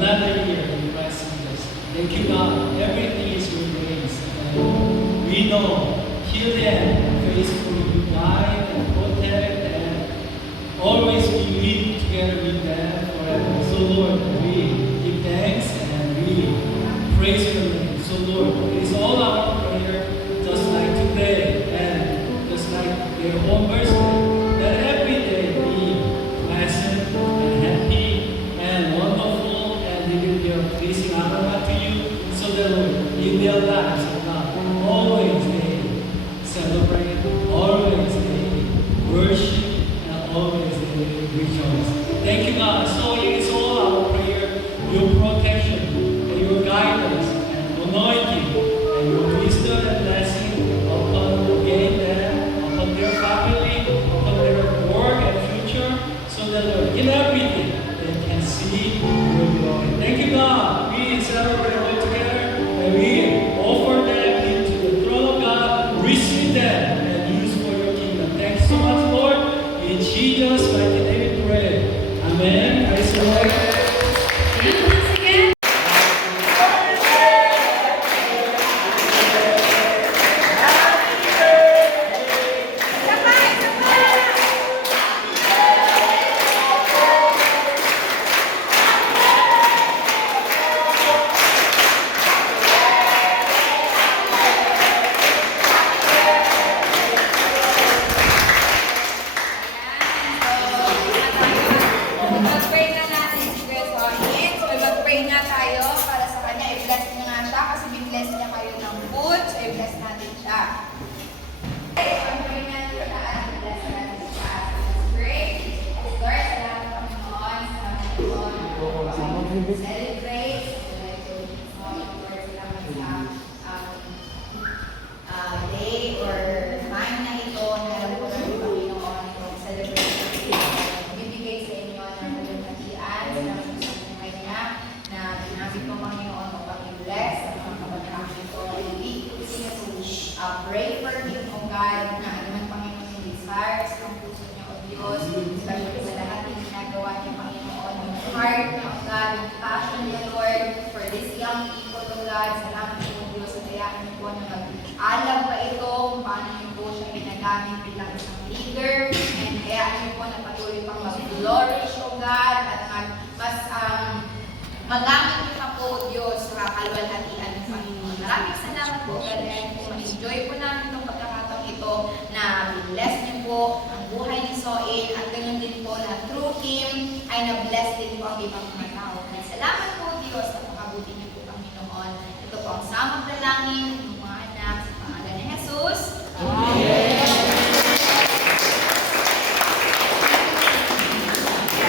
another year in Christ Jesus. Thank you, God. Everything is your grace. And we know, till the end, faithfully you guide and protect and always be with together with them forever. So Lord, we give thanks and we praise your name. So Lord, it is all our prayer, just like today and just like their own birthday, that every day be pleasant and happy and wonderful, and they will be a pleasing honor to you. So that Lord, in their lives, oh God, always they celebrate, always they worship, and always they rejoice. Thank you, God. So it is all our prayer, your protection and your guidance and anointing and your wisdom and blessing upon again them, upon their family, upon their work and future, so that Lord, in everything they can see your glory. Thank you, God. We celebrate all together and we offer them into the throne of God, receive them and use for your kingdom. Thank you so much, Lord. In Jesus' mighty name we pray. Amen. Praise the Lord. Mag-pray na natin si Grace Audience. Mag-pray na tayo para sa kanya. I-bless niya nga siya kasi i-bless niya kayo ng food. So, i-bless natin siya. Mag-pray na siya at i-bless natin siya. Let's pray. Lord, salamat Panginoon. Salamat Panginoon. Celebrate. Lord, salamat sa day or time na ito na alam ko ng Panginoon itong celebration bibigay sa inyo ng kalumatian sa mga buhay niya na ginamit mo Panginoon upang i-bless sa mga kabataan ito. We continue to pray for him, O God, na ano man Panginoon yung desires ng puso niya, O Diyos, especially sa lahat ng ginagawa niya, Panginoon, yung heart niya, O God, yung passion niya, Lord, for this young people, O God, salamat po, O Diyos, sa dayaan niyo po na mag-alam pa ito kung paano niyo po siya ginagamit bilang isang leader, and kaya niyo po na patuloy pang mag-flourish, O God, at magamit niyo pa po, O Diyos, sa kalwalhatian ng Panginoon. Maraming salamat po, God, and po ma-enjoy po namin itong pagkakataong ito na bless niyo po ang buhay ni Soin at ganyan din po na through him ay na-bless din po ang ibang mga tao. Salamat